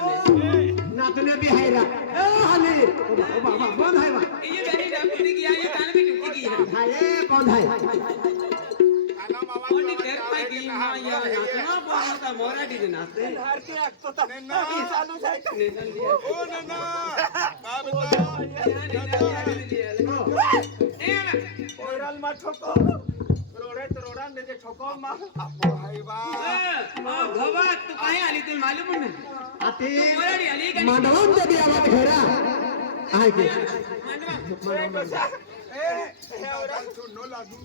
नातने भी है रा ए हाले बाबा बंद है बा ये मेरी डाकुनी की ये कान में टूटी की है हां ये बंद है खाना मामा कोणी घर पाय की हां या नाचना बोलता मराठी दे नाचते हर के ऐकतो ना चालू जाय ओ नन्ना ओरल मा ठोको रोडा ने जे ठोको मा आपो हाय बा गवा तू काय आली ते मालूम नाही आते मराठी आली का मांडवून दे आवाज घेरा आहे के ए हे ओरल सुनो लागू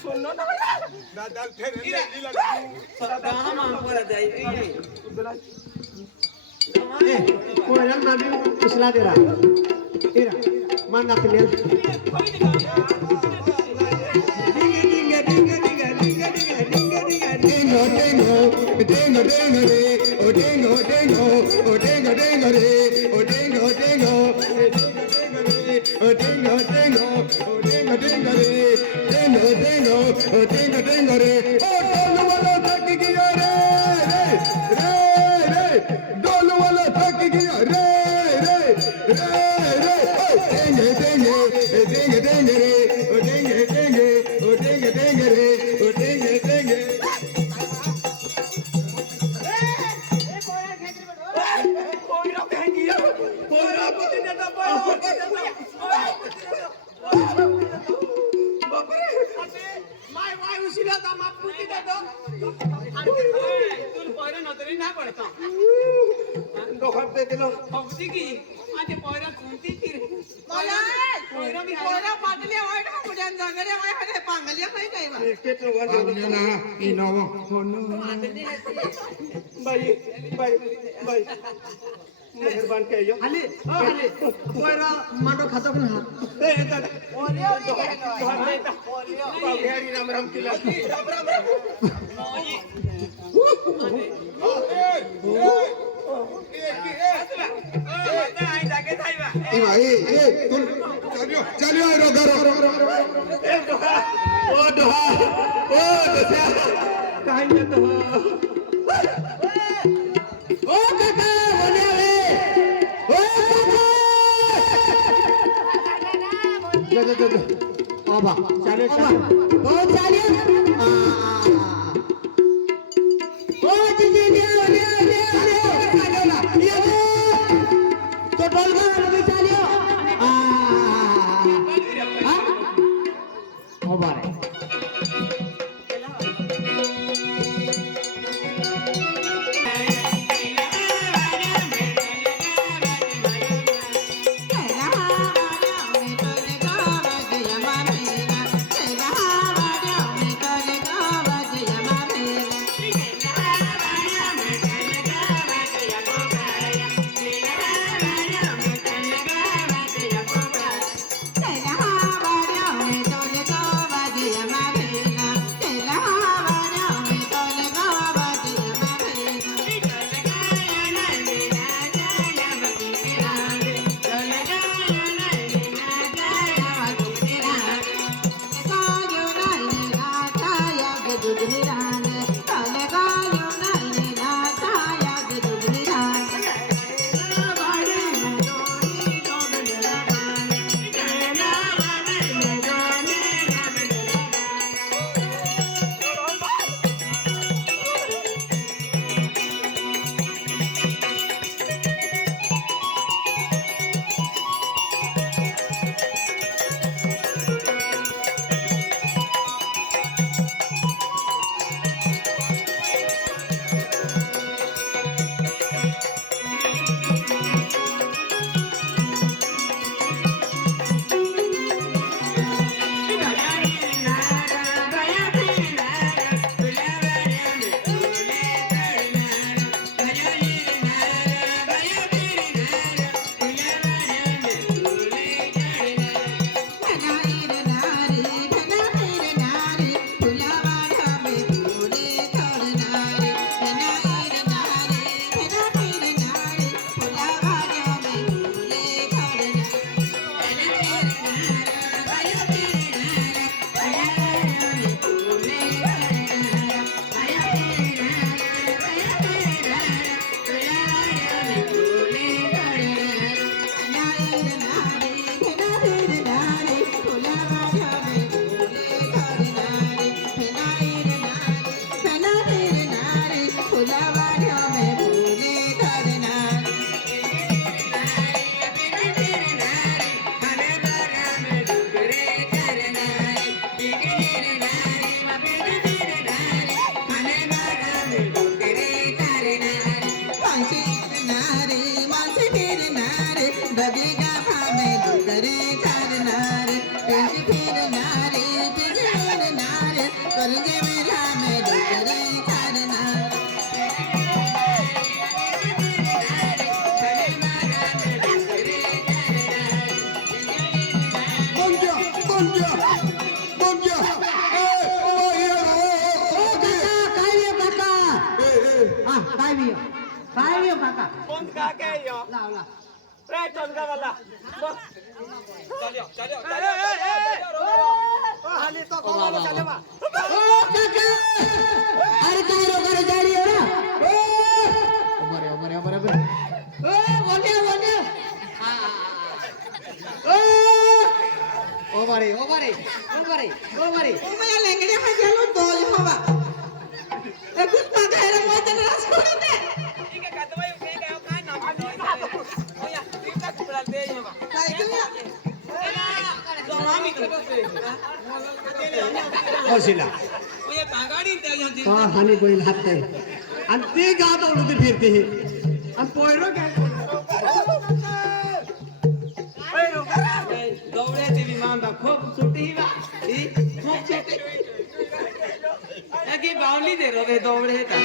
सुनो ना दादा फेरे नहीं लागू कहां मां पर जाई कोयला नामी पिछला दे रहा तेरा मान नातने Dingo dingo re, oh dingo dingo, oh dingo dingo re, oh dingo dingo, oh dingo dingo, oh dingo dingo re, dingo dingo, oh dingo dingo re, oh dolu wala thak gaya re, re re, dolu wala thak gaya re, re re re, oh dingo dingo, dingo dingo re, oh dingo dingo, oh dingo dingo re, oh dingo dingo. मेहरबान कहियो हाले हाले कोयरा मांडो खातो का ना ए दादा oleo बाबेरी Ram Ram किला राम राम ए भाई ए तुम चलियो रो घरो ए दोहा ओ दोहा ओ दोसा काहे न तो ओ काका बोले जो बाबा चले चले ओ चले ओ जी ले ना ये तो बोल गया अभी चलियो ओ बारे लगे गाफा में दुकरे करनार पेंच फिरनार पिछड़नार करगे मेला में दुकरे करनार Bonja! काय बी काका कोण का काय यो लावला रे चल का मला ચાલ્યો हाली तो कोण चाले बा ओ काका अरे काय रो करे गाडी रे बरे ओ बोले हा ओ बरे ओ मला लेंगड्या में गेलो दोल हवा ए कुछ पागा रे मोते रास कोणी ते ठीक आहे कातवाई उठे काय काय नाम ओया तीता कुपडा दे बाबा काय केलं आम्ही करतो हौसला ओया बागाडी ते यांची हा हानी बैल हात नाही आणि ते गात आवडते फिरते हे आणि पोयरो काय दौड़े देवी मांदा खूब छुट्टी बा ई खूब छुट्टी एकी बावली दे रोवे दौड़े ता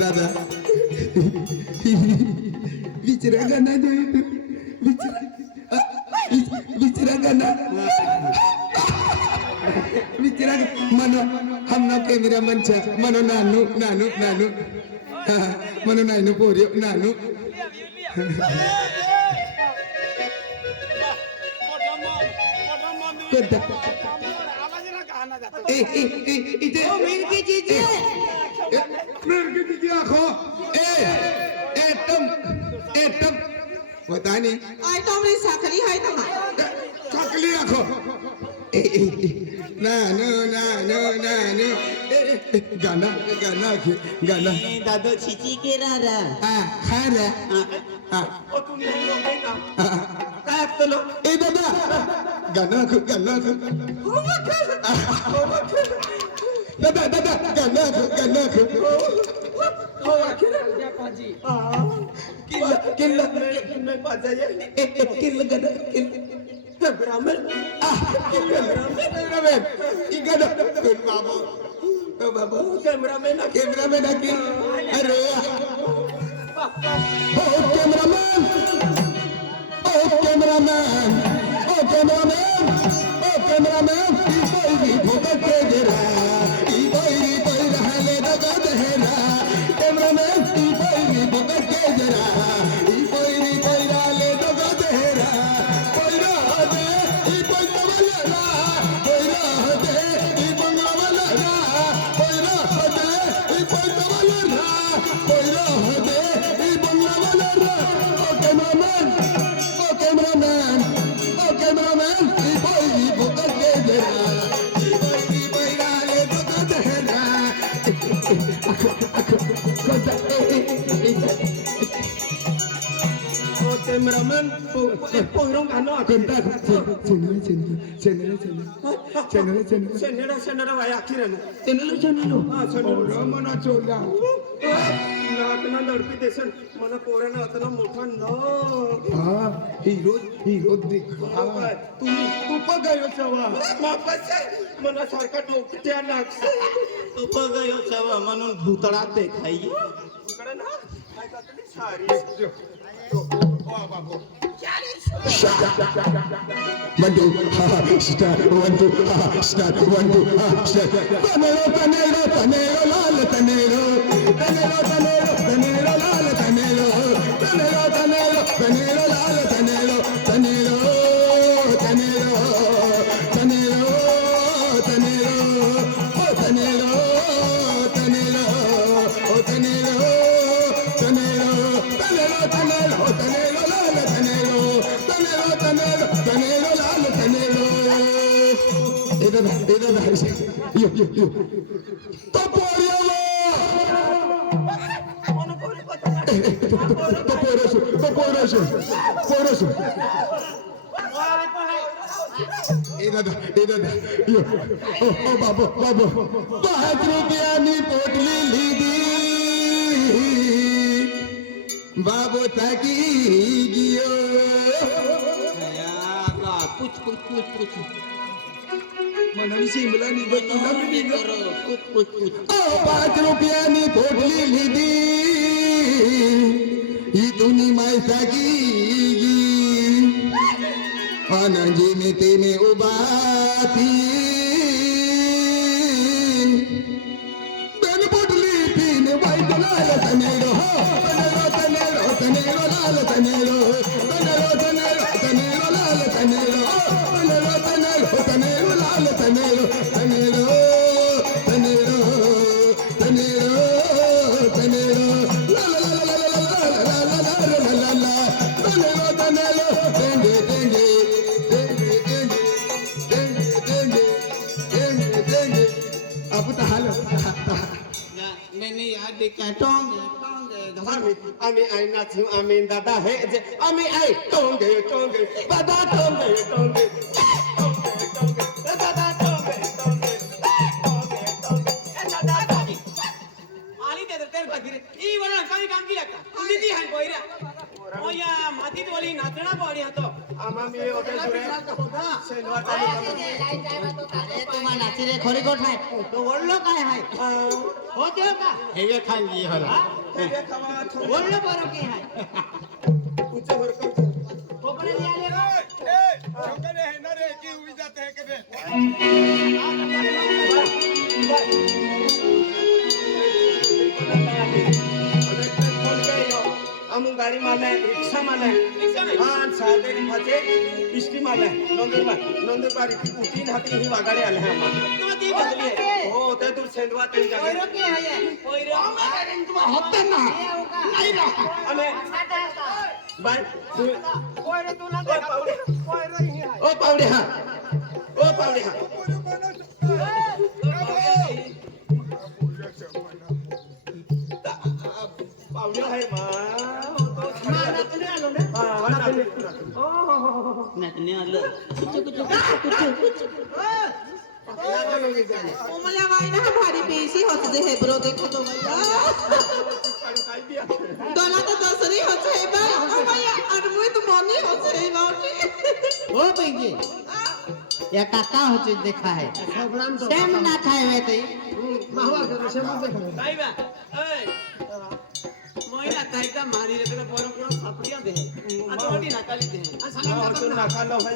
दादा बिचरा गाना जो itu बिचरा गाना बिचरा मनो हम ना कैमरामैन छे मनो नानू मनो नानू पोरियो नानू कोणता आवाजाला गाणं जातो इथे मिरकी चीज मेरे की आखो तुम पता नहीं आयटम रे साखरी है तो सकली आखो नानू गाना दादो छिची के रारा खा रे ओ तुम्ही नाही लोकं का काय असतं ए दादा गाना दादा गाना हो अखेर पाजी किल्ला नाही पाजाये किल्ला गाना ब्राह्मण cameraman igana babu cameraman lagi are cameraman ibai bhoga ke jera ibai rahale daga dehna cameraman ibai bhoga ke jera ibai rahale daga dehna cameraman पोहरंग घालू कोणता चॅनल शेनडा वाय अखिरानं हा मना चोरला नाकना लडकी देसन मला पोरानं आता मोठा न हा हिरो देखा तू पगायो सवा वापस मला सारखा डोक्या नाक्स तू गयो सवा म्हणून भूतळा ते खाई इकडे ना काय करतली सारी One two, start. 1 2 start. 1 2 start. Tanero, tanero, tanero, lal tanero. Tanero, tanero, tanero, lal tanero. Tanero, tanero, tanero, lal tanero. Tanero, tanero, tanero, tanero. Oh tanero, tanero, oh tanero, tanero, tanero, tanero, oh tanero, lal tanero. Tanero, tanero, tanero, lal tanero. Ida da. Yo. Toporiola. Toporioso. Ida da. Yo. Oh, babo. 5 रुपयानी पोटली लीदी. बाबू ताकी गियो. कुछ मनाली शिमला निघला मी कुछ 5 रुपयानी पोटली लीदी ही तुम्ही मायसागी आनंदी में ते में उभा थी ben पोटली तीन वाईट लाल तनेरो तनेरो लाल तनेरो लाल तनेरो तनेरो लाल तनेरो Apa tahan? मैंने याद देखा टोंगे आम्ही आई नाचू आम्ही दादा हे जे आम्ही आई टोंगे दादा टोंगे दादा टोंगे आली ते तर बघिरे ई वळा काही काम की लागता किती हाय बोयरा ओया मातीत वाली नाचणा बोडी हातो आम्हा मी ओके जुरे शेनवा चालू तुम्हाला नाची रे खरी गोठ आहे तो वळलो काय आहे हो देव का हेवे खाली होला हे खावा वळलो बरो की आहे उच्च हरकत कोपरे आले छोकरे है ना रे की उभी जाते है कदे अमुक गाडी मारले रिक्षा मारले हां सादेरी फचे इष्टी मारले नंदुरबार इथे उठीन हाती ही वागाडे आले हैं आम्हाला तू ती बदली हो ते दूर सेंदवा ते जागे पोयरो की हाय पोयरो होते ना नाही ना आम्ही बाय पोयरो तू ना पावडे पोयरो ही हाय ओ पावडे हा पावडे आहे मा नाचणे आलो ना नाचणे आलं मला वाईना भारी पेशी होत जे हेब्रो देखतो भैया दोला तो दसरी होत हे बा ओ भैया अनमुई तो मनी होत हे बाउटी हो बेंगे या काका होचे देखा है सेम ना खाए हुए तई काय बा ए मोइना ताईका मारी रे तेरा पोरो कोण सापडिया दे आतोडी नाकाली दे अजून नाकालो है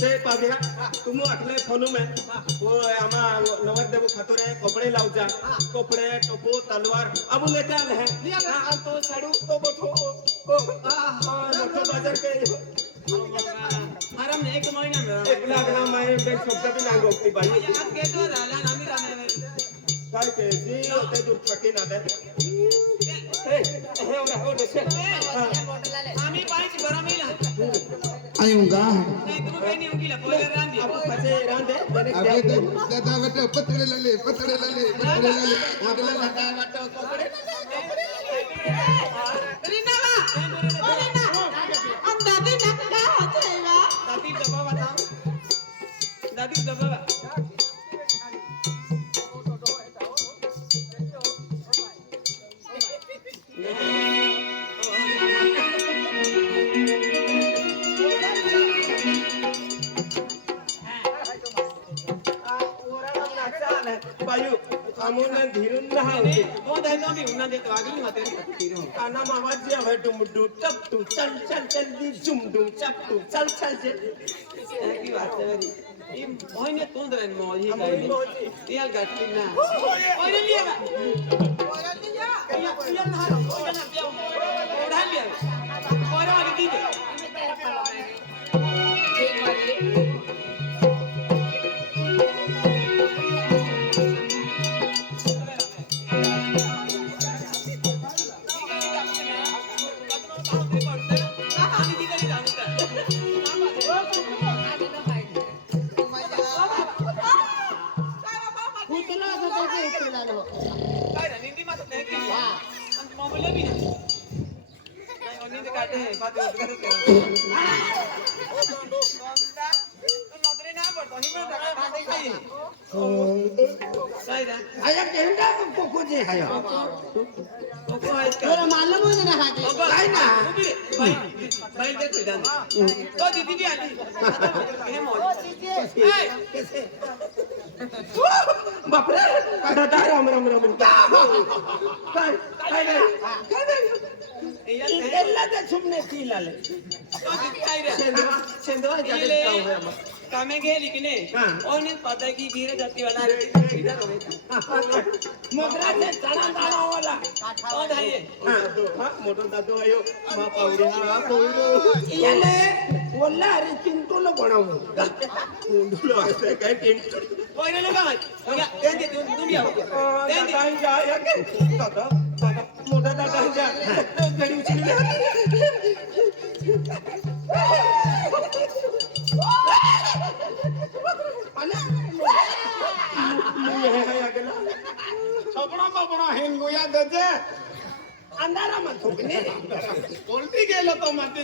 ते पाबिया तुम अखले फोनू में वो आमा नवद देव खतरे कपड़े लाव जा कपड़े टोपो तलवार अब लेके आले हैं तो साड़ू तो बठो मोठो बाजार के आराम ने 1 महिना में 1 लाख ना मैं बैंक शब्द भी ना गोपती भाई आज घेतो राला नामी रामे काय के जी ते दूर ट्रके ना दे हे हो देशे आम्ही पाणी भरा मिला आयुंगा नाही तू काही नाही उगीला पोयला रांदी अब फसे रांदे मैंने अबे दादा बटे पतरे लले रीना बा रीना अमुने धीरून राहावते वो दायित्व मी उन्हा देतो वागली मते फिरू काना मामाजी हवे डुमडू टपटू चल चल चल दी झुमडू चपटू चल चल चल की बात है मेरी ये मोहिने तोंदरन मोही काही तियाल गाठली ना ओरे लिया या ना ओरे ना पिया ओढा लिया ओरे वाली दी दे काय रे निंदी मारत नाही की आणि मोबाईल बी नाही नाही ओनी ते काटे बात करत तू नोकरी ना पडतो ही पण काटे खाई काय रे आया केंडा कोको जे हाय कोको आहे का तुला मालूम होतं ना हाके काय ना बाई देखो इधर तो दीदी भी आली हे मौज ए बापरे दादा राम राम राम काय काय इल्ला ते सुमने तीलाले तो दीदी आई रे सेंदवा इले जाते कामे गेली की नाही हां. और नहीं पता है कि धीरे जाती वाला इधर हो मोगरा से चना दाना वाला कौन है ये हां मोठो दादो आयो मा पावडे हा पोइरो इयाले वल्ला अरे चिंटूला बनवू मुंडुलो असं काय चिंटू कोई ना लगा या देन दे तुम भी आओ देन दे दादा जा या दादा दादा मोठा दादा जा गडी उचलले सपना हेंगुया दे अंधारा मत थुकने पोल्ट्री गेलो तो माते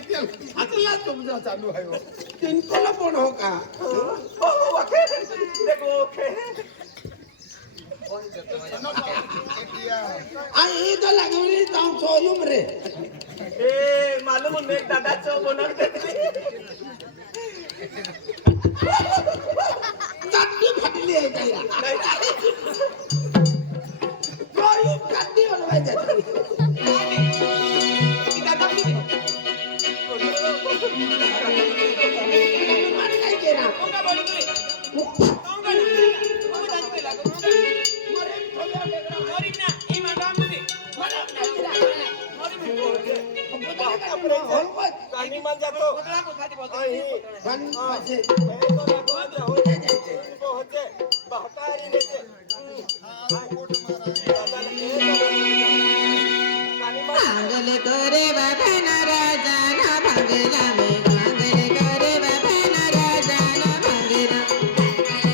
हातला तुमचा चालू आहे चिंटूला पण हो का ओके देखो ओके आई तो लगवली ताऊ सोयुम रे ए मालूम ने दादा चो बनन चट्टी फटली है क्या सोयुम कट्टी बनवाय जाती दादा भी मन काय केला कोंगा बड़ी कोंगा वो दांत पे लागो मरे थोड्या वेगळा मोरी ना ई मॅडम मुझे मला नाही केला मोरी में कानी मान जातो पुतला को खाती बोलते पण माझे भांगल करे बाबा राजा ना भांगला में भांगल करे बाबा राजा ना भांगला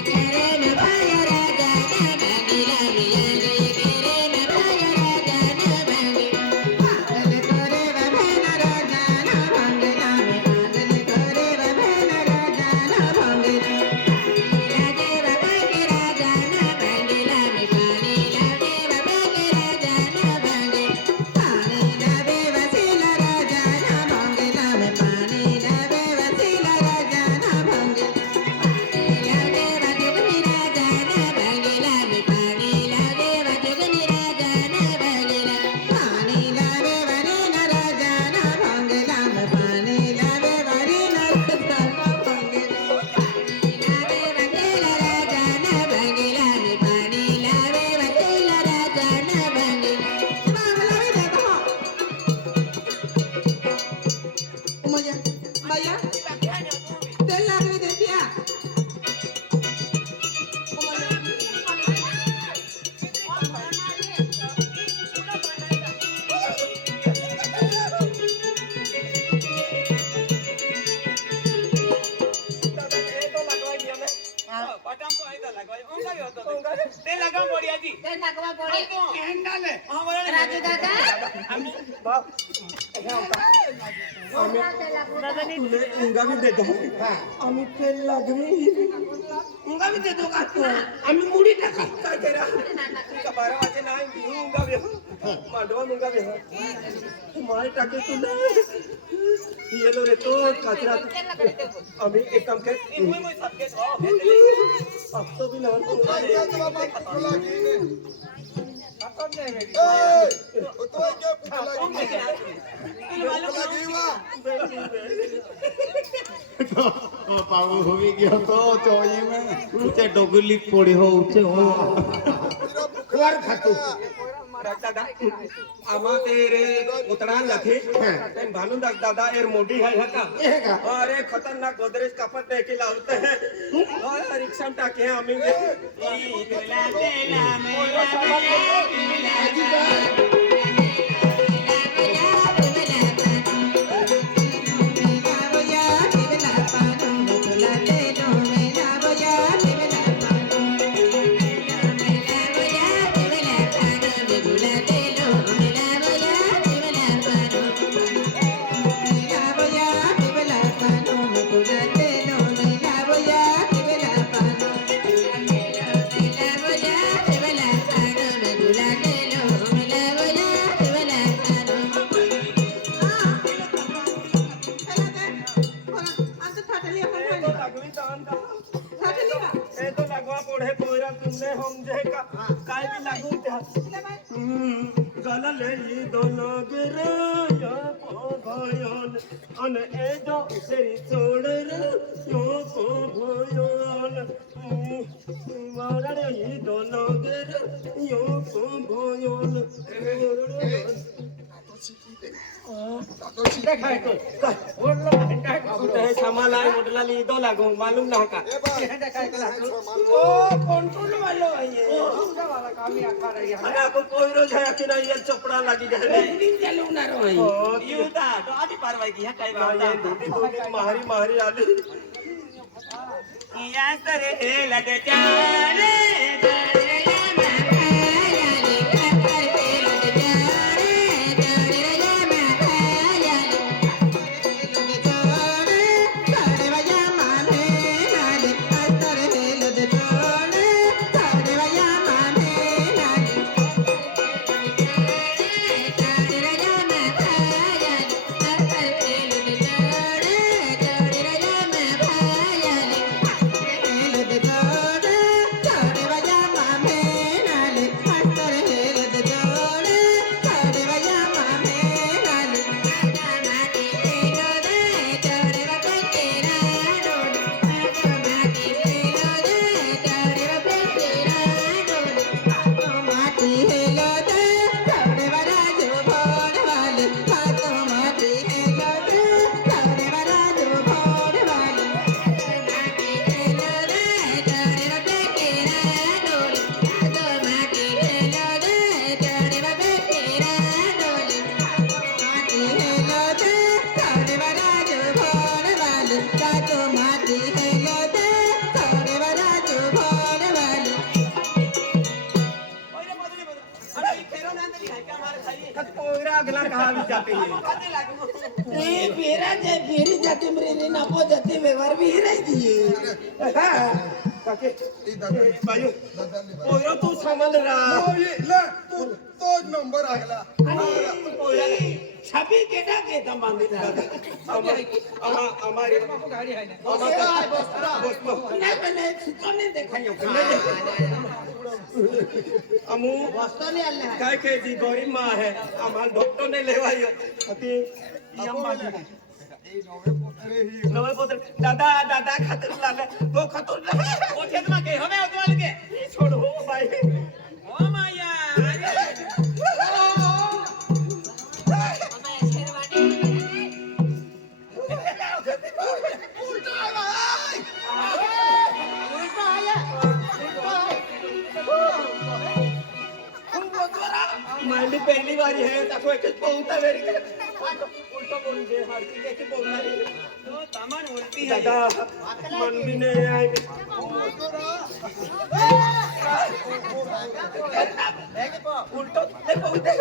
करे न भाय राजा ना भांगला में करे न भाय राजा ना भांगला भांगल करे बाबा राजा ना भांगला में भांगल करे बाबा राजा ना भांगला लागे बाबा के राजा ना भांगला में पानी लागे बाबा के राजा ना भांगला पानी लावे वसीला राजा ना भांगला में पानी लावे वसीला राजा ना भांगला पानी लागे वजगनी राजा ना भांगला में पानी लागे वजगनी राजा ना भांगला पानी लावे वरीना राजा ना भांगला में पानी लावे वरीना राजा ना भांगला पानी लावे वसीला राजा ना भांगला में पानी लावे वसीला राजा ना भांगला मामला भी देखो मजा भैया तेल लागले देतिया पटाम तो आई लगवाई ओंगा ही होता ते लगा पड़ी आजी ते नाकवा पडे तो केंडाले हां बोला राजू दादा आम्ही आम्ही तुले उंगा भी देतो आम्ही ते लागवी उंगा भी देतो का आम्ही मुडी टाका काय करा का 12 वाजे नाही घेऊ उंगा भी मांडवा मुंगा भी मार टाके तुला येलो रे तो कचरा आम्ही एक काम कर अब तो भी ना पागल होवी गयो तो चोई में ते डोगली पोड़ी हो उचे हो कुवार खातो दादा आमा तेरे उतरा लाखे तेन भानु दादा एर मोटी है का अरे खतरनाक गोदरेज कापत नहीं के लावते हैं और रिक्शा में टाके हैं आमी तो लगवा पड़े पोरा तुमने हम जे का काय भी लागू त्या गला ले ये दोनों गिरे या पो भयन अन ए दो तेरी छोड़ रे यो पो भयन मारा रे ये दोनों गिरे यो पो भयन सामान आए मोटला ली दो लागू मालूम ना का ओ कंट्रोल वालो है ये उसका वाला काम ही आखा रही है अरे आपको कोई रोज है कि नहीं ये चोपड़ा लगी गए दिन चलो ना रो है युदा तो आधी पारवाई की है काय बात ये दूधी मारी मारी आली या करे लग जाने अगला कहाँ भी जाते हैं फेरी जाते मेरे नापो जाते व्यवहार भी ही रही थी काके बायू पोरो तू सामान रहा तू तो नंबर आगला छबी केटा के तम बांधे हमारे गाड़ी है नहीं मैंने सुकने देखा अमू काय के जी गरीब माँ है हमारे डॉक्टर ने लेवाई अति नवे पुत्र दादा दादा खातिर लाले वो खातिर वो खेत में के हमें उतवाल के छोड़ो भाई ओ माया मांडी पहली बारी है ताको एक पहुंचा मेरी उल्टा बोल दे हर की के बोलना तो तमन उल्टी है दादा मन भी नहीं आई उल्टा ले पहुंचे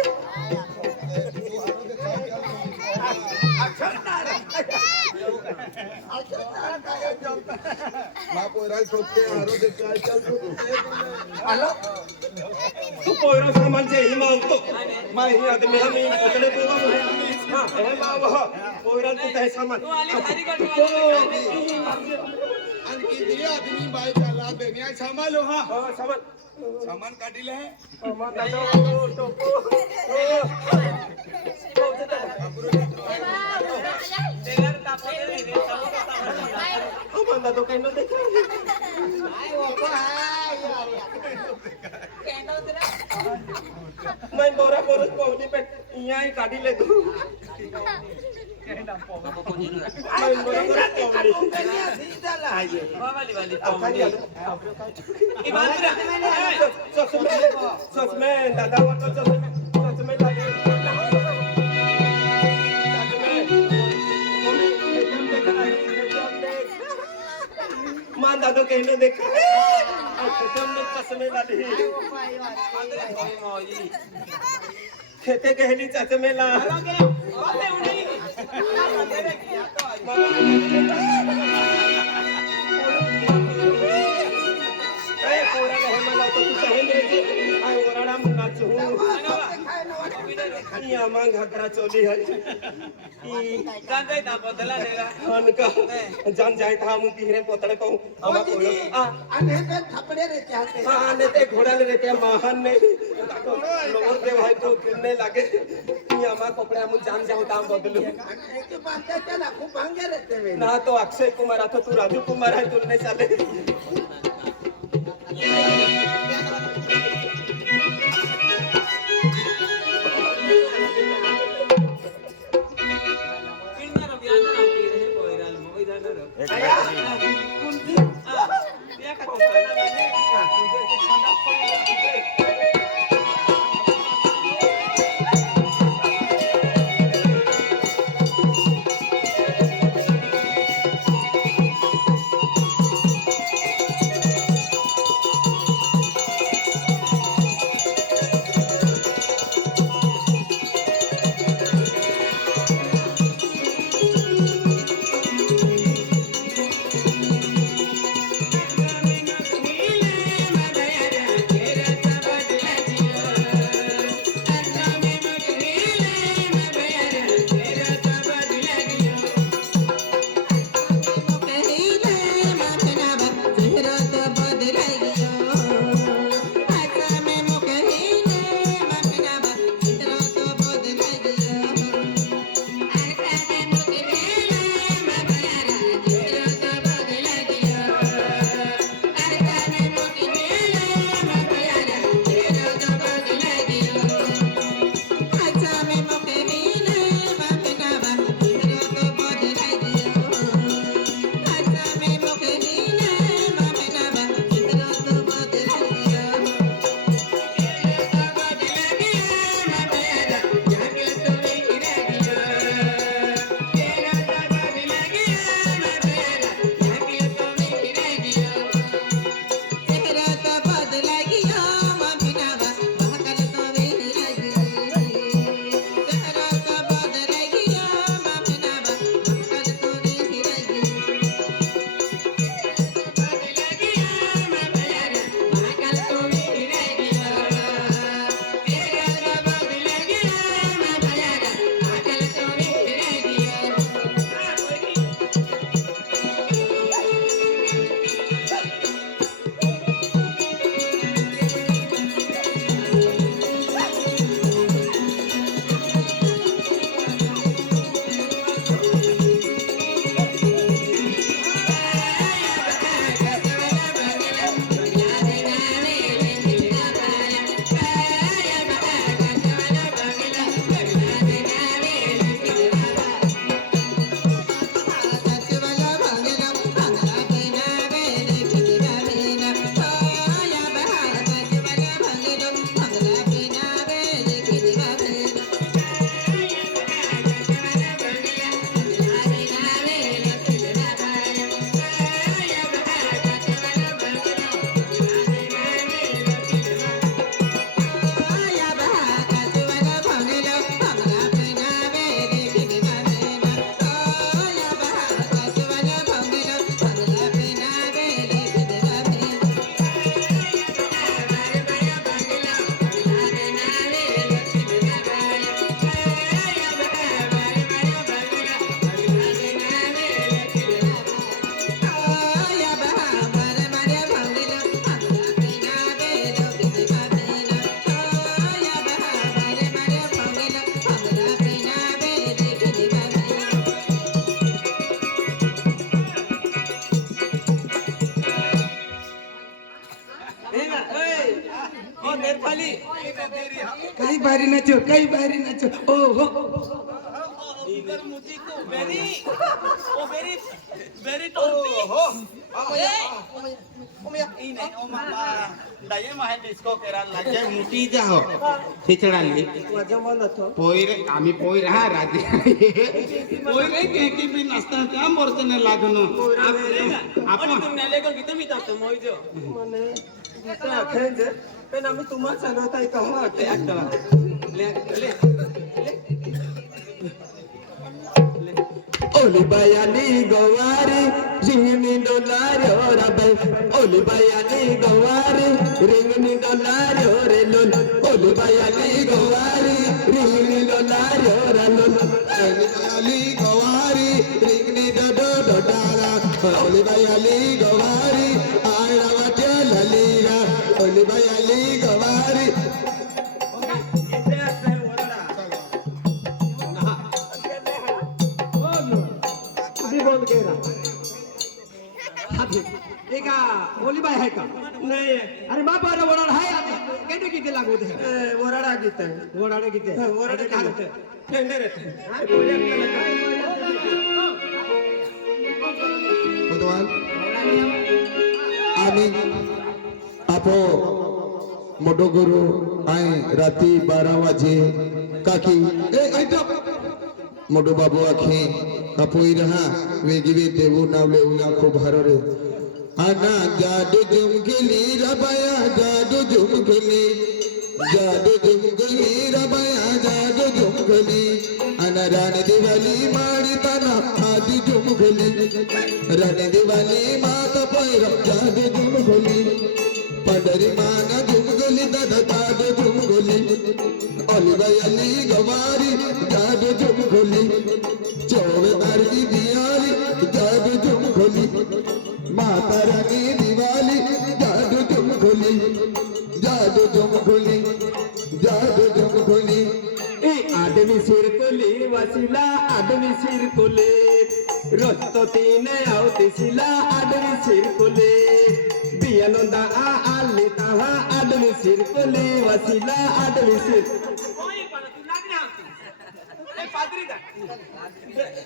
मा पोराला ठोकते आरो ते काय चालतो तू पोयरा सामान जे ही मागतो मा ही आदमी हम इकडे पोवा हा हे माव पोयरा तू ते सामान तू आली भारी गटवाली आणखी ते आदमी बाय चालला देण्या सांभाळो हा सामान सामान काढीले है सामान दादा टोपो तेलार तापवते रे सामान दादा काही न देखा मैं बोरा बोरस पवनी पे यहाँ काढी ले तू मैं बोरा बोरस पवनी वाली वाली खाली आलो ई बाजूला सच में दादा वाटो सच में दादी मान दादो कहने देखा चश्मे वाली खेते कहली चश्मे ला मांग घाघरा चोली है जान तापवतला नेला का जान जाए था हम तीहरे पोतड़े को हम हाँ ने ते घोड़ा ले रहते महान ने लोगों के भाई को गिरने लगे हमारा कपड़े हम जान जाओ दाम बदलू ना तो अक्षय कुमार आता तू राजू कुमार है तुलने चले काही बाहेर नाच ओ हो इधर मुझे तो वेरी ओ वेरी वेरी टोंटी ई नहीं ओ मामा दाये माहे डिस्को करा लागे मुठी जाओ खिचडाली माझ्या मनात पोईरे आम्ही पोईर हा राजे पोईरे के की भी नाचता त्या मोरचने लागनो आपण तुम्ही आले का किती मी जातो मोइजो મને ગીતા આખે છે પણ અમે તુમા ચાલતા ઈ કહો આખે ले ले ओली बायानी गवारी रिंगनी डोलाऱ्यो राबे ओली बायानी गवारी रिंगनी डोलाऱ्यो रे लोल ओली बायानी गवारी रिंगनी डोलाऱ्यो रे लोल ओली बायानी गवारी रिंगनी डडो डोडाला ओली बायानी गवारी आळा वाट्या ललीगा ओली बायानी गवारी ગીતે આખે ઓરડા भी बोल के रहा एक ओली बाय है का नाही अरे बाप अरे वडाळ आहे आता केटे किती लागू दे ओरडा गीत वडाळे किती ओरडा गीत टेंडर भगवान आम्ही आपो मोठो गुरु आहे रात्री 12 वाजे काकी ए ऐका मोठो बाबू आखे कापोई रहा वेगवे देवो नावले उला खूप हररे आना जादू जुमखली रबाया जादू जुमखली रबाया जादू जुमखली आना रानी दिवाली माड़ी ताना आदि जुमखली रानी दिवाली माता पैर जादू जुमखली पंडरी माना जुमखली दादा जादू जुमखली ओली गवारी जादू जुमखली चौवे तारकी दियाली जादू जुमखली माता रानी दिवाली जादू जुमखली जादू जुमखली जादू जुमखली ए आदमी सिरकोली वसिला आदमी सिरकोली रस्तो तीने आवतिसिला आदमी सिरकोली बियानोंदा आली तहा आदमी सिरकोली वसिला आदमी सिर कोई पण तू लागली आमची ए पादरी का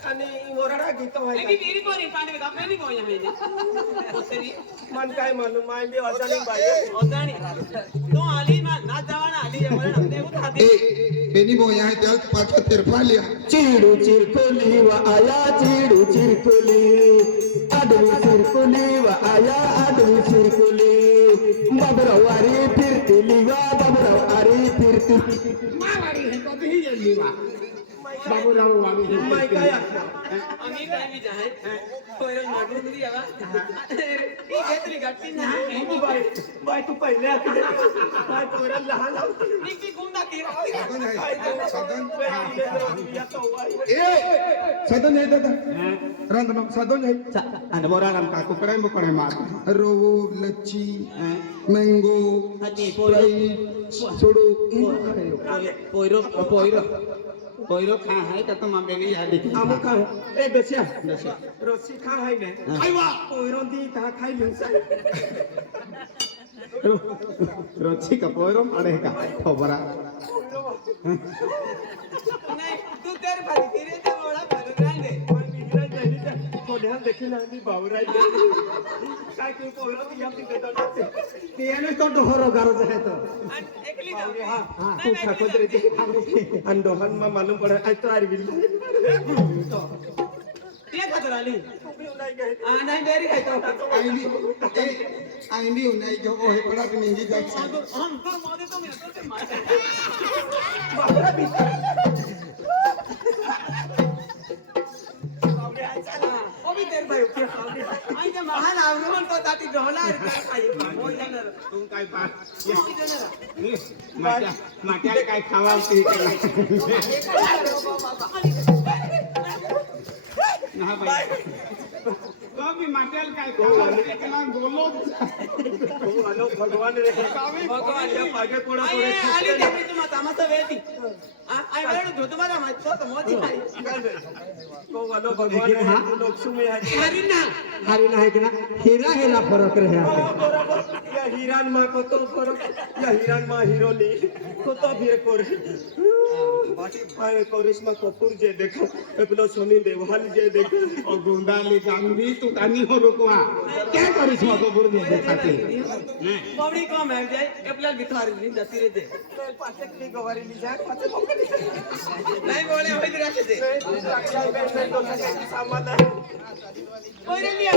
आणि ओरडा गीत ए व्हायचं की मेरी कोरी पाणी का मेरी कोई है मेरी तेरी मन काय मालूम माय बी अजानी बाई ओदानी तो आली ना जवान आली जवान अपने उठाती बेनी बोया है त्यात पाछा तिरफा लिया चिड़ू चिरकुली व आया चिड़ू चिरकुली आदमी चिरकुली व आया आदमी चिरकुली बबरवारी फिरती वा बबरवारी फिरती मावारी है तो भी जल्दी वा बाबूराव वाली माय काय आम्ही काय मी जाय पहिलं मागून दिली आवा ही घेतली गट्टी ना बाय तू पहिले काय पोरा लहान मी की गुंडा की सदन है दादा रंदन सदन है आणि बोराराम का कुकडे मुकडे मार रोवो लच्छी मैंगो स्प्राइट सोडो पोयरो पोयरो पोयरो खा है का तुम आंबे नहीं आली आमो खा ए दसिया रस्सी खा है ने आईवा पोयरो दी ता खाई लुसा रोची का पोयरो अरे का खबरा नाही तू तेरे भाई तेरे ते बोला भरू रांदे बिगड़ा जाई कोड्या देखी ना दी बावराई काय तू पोयरो दी याती देता तेने तो डोहरो गरज है तो एकली जाऊ हां तू खा कोदरे अंडोहन मा मालूम पड़े आई तो आरी बिल ते खातर आली नाही बेरी खायतो आईनी उन्हाई जो वो है पड़ा कि नहीं जा हम तो मोदे तो मेरे तो मार बावरा भी ओ भी तेरे भाई ऊपर आई जे महान आवरण तो ताती ढोला खाई मोय जाणार तू काय पा मोय जाणार माट्याला काय खावा होती ना बाई तो भी माट्याला काय खावा होती केला गोलो हॅलो भगवान रे भगवान मागे पुढे आई आली ते मी तुम्हा तामाचा वेळी आ आई वेळ धोतो मला माहित तो मोदी आहे को वालो भगवान है तू लोग सुमे है हारी ना है कि ना हीरा हेला फरक रहे बरोबर या हिरान मा को तो फरक या हिरान मा हिरोनी को तो भी कोर बाकी भाई करिश्मा कपूर जे देखो पेलो सोनी देवाल जे देखो ओ गुंडाली गांधी तू कानी हो रुकवा क्या करिश्मा कपूर जे देखाते बावडी को मैं जाय आपल्याला गिटार नी जाती रे ते पाचे की गवारी ली जाए पाचे पकड़ी नाही बोले होई राहते ते सामान है कोई रे लिया